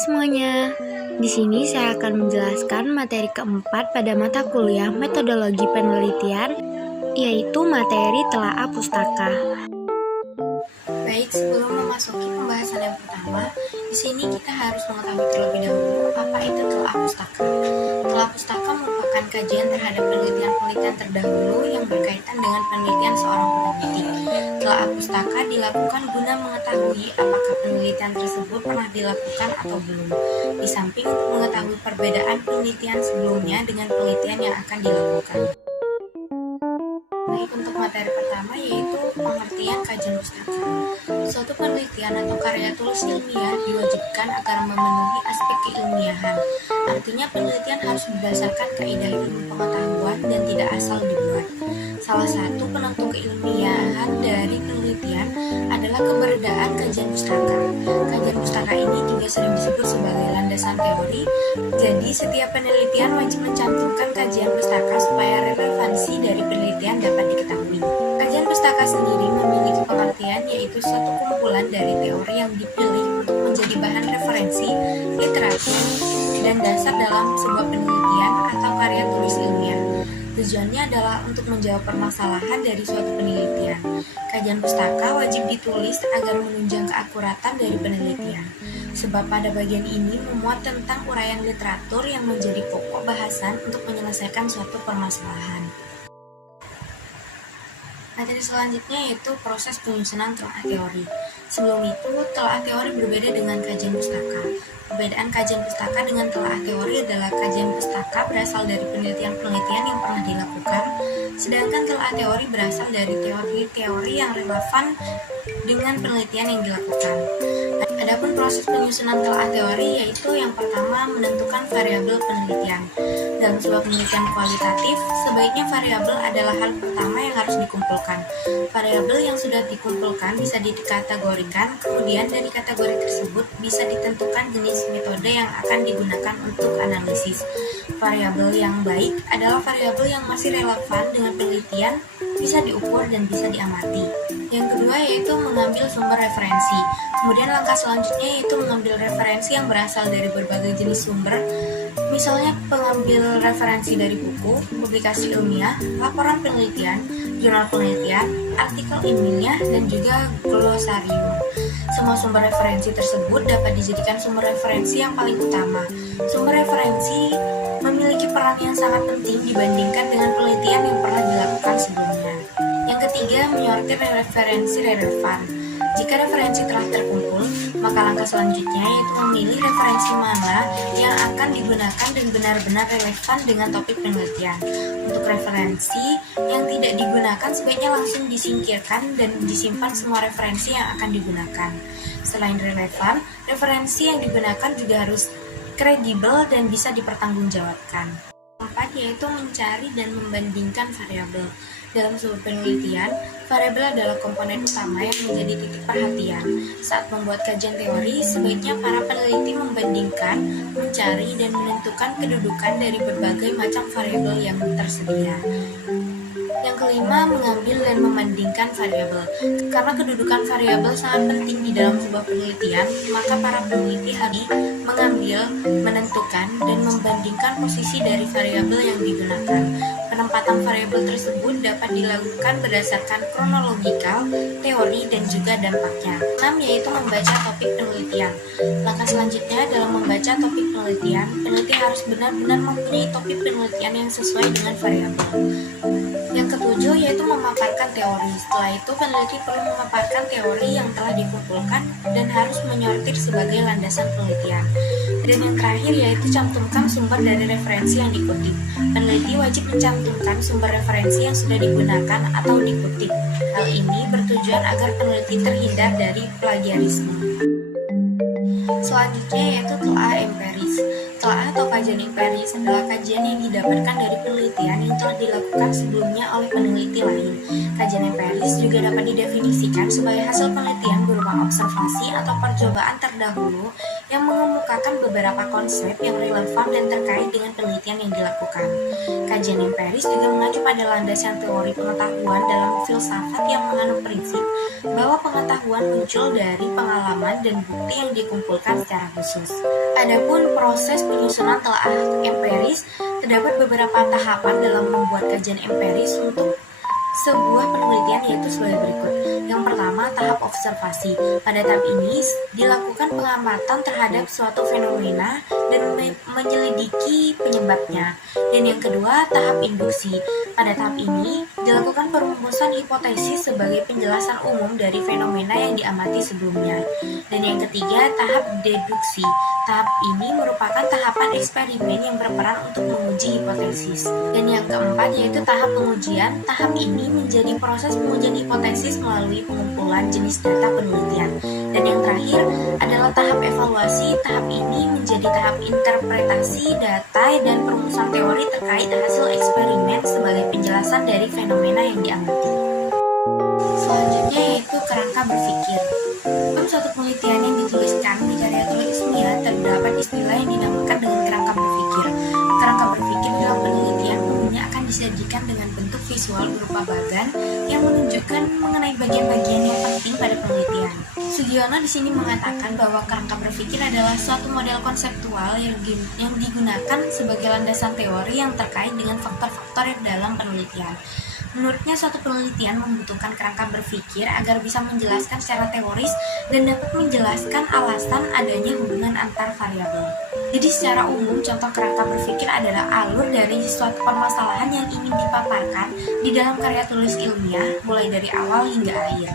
semuanya, di sini saya akan menjelaskan materi keempat pada mata kuliah metodologi penelitian, yaitu materi telaah pustaka. Baik, sebelum memasuki pembahasan yang pertama, di sini kita harus mengetahui terlebih dahulu apa itu telaah pustaka. Telaah pustaka merupakan kajian terhadap penelitian-penelitian terdahulu yang berkaitan dengan penelitian seorang peneliti. Telaah pustaka dilakukan guna mengetahui apakah penelitian tersebut pernah dilakukan atau belum, di samping untuk mengetahui perbedaan penelitian sebelumnya dengan penelitian yang akan dilakukan. Baik, untuk materi pertama yaitu pengertian kajian pustaka. Suatu penelitian atau karya tulis ilmiah diwajibkan agar memenuhi aspek keilmiahan. Artinya penelitian harus berdasarkan kaidah ilmu pengetahuan dan tidak asal dibuat. Salah satu penentu keilmiahan dari penelitian adalah keberadaan kajian pustaka. Kajian pustaka ini juga sering disebut sebagai landasan teori. Jadi setiap penelitian wajib mencantumkan kajian pustaka supaya relevansi dari penelitian dapat diketahui. Kajian pustaka sendiri memiliki pengertian yaitu suatu kumpulan dari teori yang dipilih untuk menjadi bahan referensi, literatur, dan dasar dalam sebuah penelitian atau karya tulis ilmiah. Tujuannya adalah untuk menjawab permasalahan dari suatu penelitian. Kajian pustaka wajib ditulis agar menunjang keakuratan dari penelitian. Sebab pada bagian ini memuat tentang uraian literatur yang menjadi pokok bahasan untuk menyelesaikan suatu permasalahan. Materi selanjutnya yaitu proses penyusunan telaah teori. Sebelum itu, telaah teori berbeda dengan kajian pustaka. Perbedaan kajian pustaka dengan telaah teori adalah kajian pustaka berasal dari penelitian-penelitian yang pernah dilakukan, sedangkan telaah teori berasal dari teori-teori yang relevan dengan penelitian yang dilakukan. Adapun proses penyusunan telaah teori yaitu yang pertama menentukan variabel penelitian. Dalam sebuah penelitian kualitatif, sebaiknya variabel adalah hal pertama yang harus dikumpulkan. Variabel yang sudah dikumpulkan bisa dikategorikan, kemudian dari kategori tersebut bisa ditentukan jenis metode yang akan digunakan untuk analisis. Variabel yang baik adalah variabel yang masih relevan dengan penelitian, bisa diukur dan bisa diamati. Yang kedua yaitu mengambil sumber referensi. Kemudian langkah selanjutnya yaitu mengambil referensi yang berasal dari berbagai jenis sumber. Misalnya pengambil referensi dari buku, publikasi ilmiah, laporan penelitian, jurnal penelitian, artikel ilmiah, dan juga glosarium. Semua sumber referensi tersebut dapat dijadikan sumber referensi yang paling utama. Sumber referensi memiliki peran yang sangat penting dibandingkan dengan penelitian yang pernah dilakukan sebelumnya. Yang ketiga, menyortir referensi relevan. Jika referensi telah terkumpul, maka langkah selanjutnya yaitu memilih referensi mana yang akan digunakan dan benar-benar relevan dengan topik penelitian. Untuk referensi yang tidak digunakan sebaiknya langsung disingkirkan dan disimpan semua referensi yang akan digunakan. Selain relevan, referensi yang digunakan juga harus kredibel dan bisa dipertanggungjawabkan. Keempat yaitu mencari dan membandingkan variabel. Dalam sebuah penelitian, variabel adalah komponen utama yang menjadi titik perhatian. Saat membuat kajian teori, sebaiknya para peneliti membandingkan, mencari, dan menentukan kedudukan dari berbagai macam variabel yang tersedia. Yang kelima, mengambil dan membandingkan variabel. Karena kedudukan variabel sangat penting di dalam sebuah penelitian, maka para peneliti harus mengambil, menentukan, dan membandingkan posisi dari variabel yang digunakan. Penempatan variabel tersebut dapat dilakukan berdasarkan kronologikal, teori, dan juga dampaknya. 6 yaitu membaca topik penelitian. Langkah selanjutnya dalam membaca topik penelitian, peneliti harus benar-benar mempunyai topik penelitian yang sesuai dengan variabel. Yang ketujuh yaitu memaparkan teori. Setelah itu peneliti perlu memaparkan teori yang telah dikumpulkan dan harus menyortir sebagai landasan penelitian. Dan yang terakhir yaitu cantumkan sumber dari referensi yang dikutip. Peneliti wajib mencantumkan sumber referensi yang sudah digunakan atau dikutip. Hal ini bertujuan agar peneliti terhindar dari plagiarisme. Selanjutnya yaitu telaah empiris. Telaah atau kajian empiris adalah kajian yang didapatkan dari penelitian yang telah dilakukan sebelumnya oleh peneliti lain. Kajian empiris juga dapat didefinisikan sebagai hasil penelitian berupa observasi atau percobaan terdahulu yang mengemukakan beberapa konsep yang relevan dan terkait dengan penelitian yang dilakukan. Kajian empiris juga mengacu pada landasan teori pengetahuan dalam filsafat yang menganut prinsip bahwa pengetahuan muncul dari pengalaman dan bukti yang dikumpulkan secara khusus. Adapun proses penyusunan telaah empiris, terdapat beberapa tahapan dalam membuat kajian empiris untuk sebuah penelitian, yaitu sebagai berikut. Yang pertama, tahap observasi. Pada tahap ini dilakukan pengamatan terhadap suatu fenomena dan menyelidiki penyebabnya. Dan yang kedua, tahap induksi. Pada tahap ini dilakukan perumusan hipotesis sebagai penjelasan umum dari fenomena yang diamati sebelumnya. Dan yang ketiga, tahap deduksi. Tahap ini merupakan tahapan eksperimen yang berperan untuk menguji hipotesis. Dan yang keempat yaitu tahap pengujian. Tahap ini menjadi proses pengujian hipotesis melalui pengumpulan jenis data penelitian. Dan yang terakhir adalah tahap evaluasi. Tahap ini menjadi tahap interpretasi data dan perumusan teori terkait hasil eksperimen sebagai penjelasan dari fenomena yang diamati. Selanjutnya yaitu kerangka berpikir. Dalam suatu penelitian yang dituliskan di karya tulis ilmiah terdapat istilah yang dinamakan dengan kerangka berpikir. Kerangka berpikir dalam penelitian umumnya akan disajikan dengan bentuk visual berupa bagan yang menunjukkan mengenai bagian-bagian yang penting pada penelitian. Sugiono di sini mengatakan bahwa kerangka berpikir adalah suatu model konseptual yang digunakan sebagai landasan teori yang terkait dengan faktor-faktor dalam penelitian. Menurutnya, suatu penelitian membutuhkan kerangka berpikir agar bisa menjelaskan secara teoris dan dapat menjelaskan alasan adanya hubungan antar variabel. Jadi secara umum, contoh kerangka berpikir adalah alur dari suatu permasalahan yang ingin dipaparkan di dalam karya tulis ilmiah, mulai dari awal hingga akhir.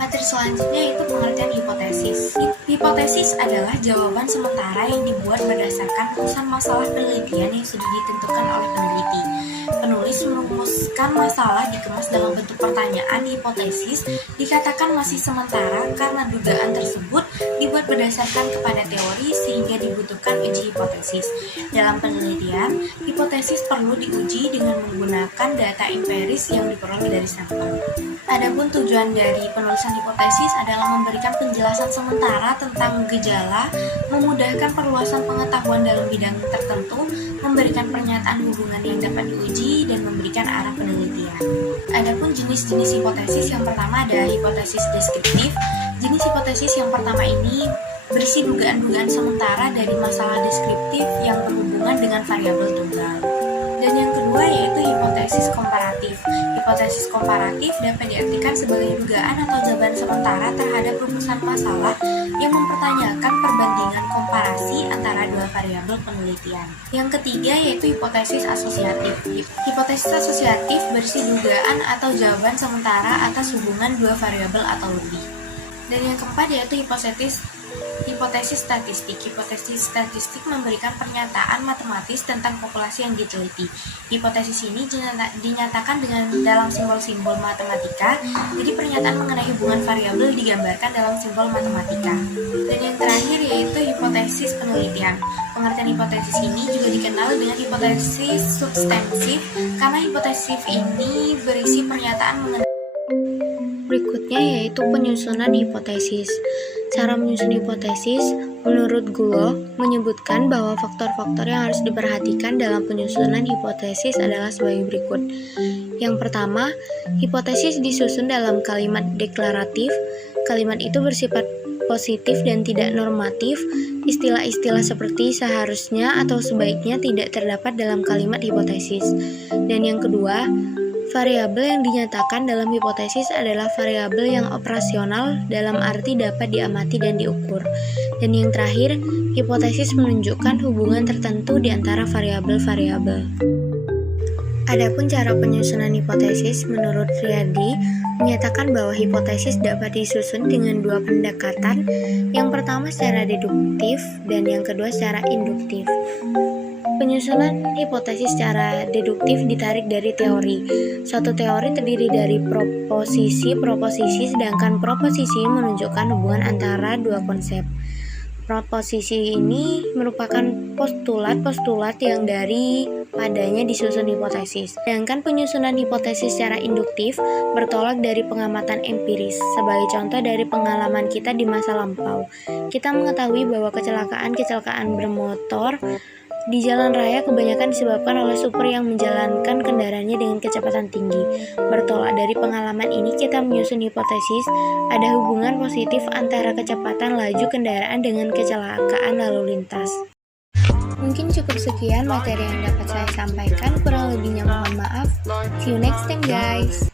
Materi selanjutnya yaitu pengertian hipotesis. Hipotesis adalah jawaban sementara yang dibuat berdasarkan rumusan masalah penelitian yang sudah ditentukan oleh peneliti. Penulis merumuskan masalah dikemas dalam bentuk pertanyaan. Hipotesis dikatakan masih sementara karena dugaan tersebut dibuat berdasarkan kepada teori sehingga dibutuhkan uji hipotesis. Dalam penelitian, hipotesis perlu diuji dengan menggunakan data empiris yang diperoleh dari sampel. Adapun tujuan dari penulisan hipotesis adalah memberikan penjelasan sementara tentang gejala, memudahkan perluasan pengetahuan dalam bidang tertentu, memberikan pernyataan hubungan yang dapat diuji, dan memberikan arah penelitian. Adapun jenis-jenis hipotesis, yang pertama ada hipotesis deskriptif. Jenis hipotesis yang pertama ini berisi dugaan-dugaan sementara dari masalah deskriptif yang berhubungan dengan variabel tunggal. Dan yang kedua yaitu hipotesis komparatif. Hipotesis komparatif dapat diartikan sebagai dugaan atau jawaban sementara terhadap rumusan masalah yang mempertanyakan perbandingan komparasi antara dua variabel penelitian. Yang ketiga yaitu hipotesis asosiatif. Hipotesis asosiatif berisi dugaan atau jawaban sementara atas hubungan dua variabel atau lebih. Dan yang keempat yaitu hipotesis statistik. Hipotesis statistik memberikan pernyataan matematis tentang populasi yang diteliti. Hipotesis ini dinyatakan dalam simbol-simbol matematika. Jadi pernyataan mengenai hubungan variabel digambarkan dalam simbol matematika. Dan yang terakhir yaitu hipotesis penelitian. Pengertian hipotesis ini juga dikenal dengan hipotesis substansif karena hipotesis ini berisi pernyataan mengenai. Berikutnya yaitu penyusunan hipotesis. Cara menyusun hipotesis, menurut Guo, menyebutkan bahwa faktor-faktor yang harus diperhatikan dalam penyusunan hipotesis adalah sebagai berikut. Yang pertama, hipotesis disusun dalam kalimat deklaratif. Kalimat itu bersifat positif dan tidak normatif. Istilah-istilah seperti seharusnya atau sebaiknya tidak terdapat dalam kalimat hipotesis. Dan yang kedua, variabel yang dinyatakan dalam hipotesis adalah variabel yang operasional dalam arti dapat diamati dan diukur. Dan yang terakhir, hipotesis menunjukkan hubungan tertentu di antara variabel-variabel. Adapun cara penyusunan hipotesis menurut Riyadi menyatakan bahwa hipotesis dapat disusun dengan dua pendekatan, yang pertama secara deduktif dan yang kedua secara induktif. Penyusunan hipotesis secara deduktif ditarik dari teori. Suatu teori terdiri dari proposisi, sedangkan proposisi menunjukkan hubungan antara dua konsep. Proposisi ini merupakan postulat yang dari padanya disusun hipotesis. Sedangkan penyusunan hipotesis secara induktif bertolak dari pengamatan empiris. Sebagai contoh dari pengalaman kita di masa lampau, kita mengetahui bahwa kecelakaan bermotor di jalan raya kebanyakan disebabkan oleh supir yang menjalankan kendaraannya dengan kecepatan tinggi. Bertolak dari pengalaman ini, kita menyusun hipotesis ada hubungan positif antara kecepatan laju kendaraan dengan kecelakaan lalu lintas. Mungkin cukup sekian materi yang dapat saya sampaikan, kurang lebihnya mohon maaf. See you next time guys.